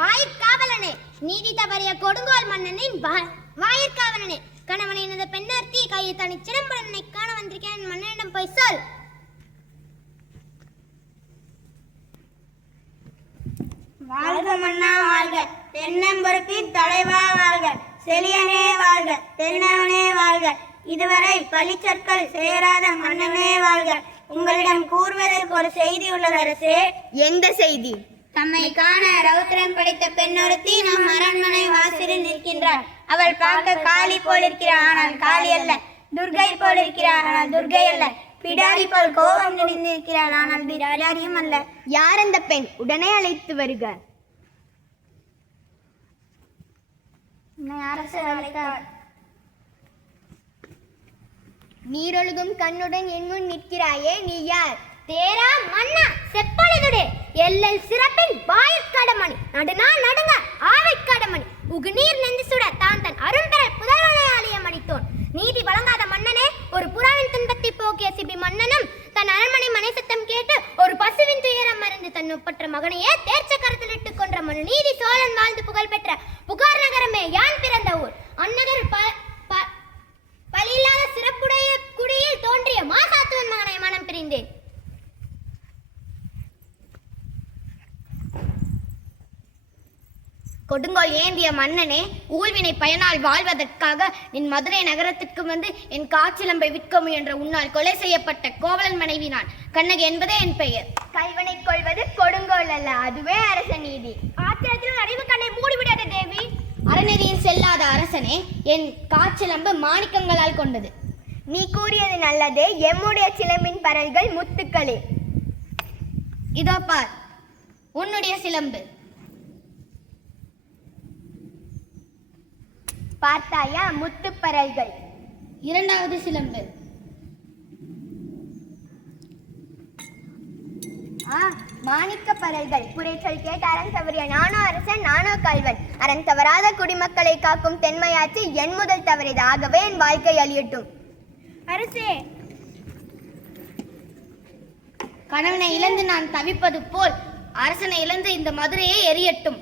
வாயிற்காவலனே, நீதி தவறிய கொடுங்கோல் மன்னனின் வாயிற்காவலனே, கணவனை எனது பெண்ணர்த்தி கையை தனி சிதம்பரனை காண வந்திருக்கேன், மன்னனிடம் போய் சொல். வாழ்க மன்னா வாழ்க, தென்னம்பருப்பின் தலைவா வாழ்க, செலியனே வாழ்க, தென்னவனே வாழ்க, இதுவரை பழிச்சொற்கள் சேராத மன்னனே வாழ்க. உங்களிடம் கூறுவதற்கு ஒரு செய்தி உள்ளது அரசே. எந்த செய்தி? தம்மை காண ரௌத்திரம் படைத்த பெண்ணொருத்தி நம் அரண்மனை வாசலில் நிற்கின்றார். அவள் பார்க்க காளி போல் இருக்கிறார், ஆனால் காளி அல்ல. துர்கை போல் இருக்கிறார், ஆனால் துர்கை அல்ல. பிடாரி போல் கோபம் நிறைந்திருக்கிறார், ஆனால் பிடாரியும் அல்ல. யார் அந்த பெண்? உடனே அழைத்து வருக. அரசர் அழைத்தார். நீரொழுகும் கண்ணுடன் என் முன் நிற்கிறாயே, நீ யார்? தேரா மன்னா செப்பொழுதுடே எல்லல் சிறப்பின் வாயிற்கடமணி, நடுநா நடுங்க ஆவைக்கடமணி, உகுநீர் நெஞ்சு சுட தான் தன் அரும்பெறல் புதல்வனை ஆலயம் அடித்தோன். நீதி வழங்காத மன்னனே, ஒரு புறாவின் துன்பத்தை போக்கிய சிபி மன்னனும் தன் அரண்மனை மனை சத்தம் கேட்டு ஒரு பசுவின் துயரம் மறந்து தன் ஒப்பற்ற மகனையே தேர்ச்ச கரத்தில் இட்டுக் கொன்ற மனு நீதி சோழன் வாழ்ந்து புகழ் பெற்ற புகார் நகரமே யான் பிறந்த ஊர். அந்நகர் பலியில்லாத சிறப்புடைய குடியில் தோன்றிய மாசாத்துவன் மகனை மனம் பிரிந்தேன். கொடுங்கோல் ஏந்திய மன்னனே, ஊழ்வினை பயனால் வாழ்வதற்காக என் மதுரை நகரத்திற்கு வந்து என் காற்றிலம்பை விற்க முயன்ற உன்னால் கொலை செய்யப்பட்ட கோவலன் மனைவி நான். கண்ணகி என்பதே என் பெயர். கைவனை கொள்வது கொடுங்கோல் அல்ல, அதுவே அரச நீதி. ஆத்திரத்தில் அறிவு கண்ணை மூடிவிடாத தேவி. அறநெறியில் செல்லாத அரசனே, என் காற்றிலம்பு மாணிக்கங்களால் கொண்டது. நீ கூறியது நல்லதே, எம்முடைய சிலம்பின் பரல்கள் முத்துக்களே. இதோ பார், உன்னுடைய சிலம்பு. பார்த்தாயா, முத்துப்பரல்கள். இரண்டாவது சிலம்பு. மாணிக்க பரல்கள். புரைச்சொல் கேட்டு அரண் தவறிய நானோ அரசன், நானோ கல்வன். அரண் தவறாத குடிமக்களை காக்கும் தென்மையாச்சு என் முதல் தவறியது. ஆகவே என் வாழ்க்கை அழியட்டும். அரசே, கணவனை இழந்து நான் தவிப்பது போல் அரசனை இழந்து இந்த மதுரையை எரியட்டும்.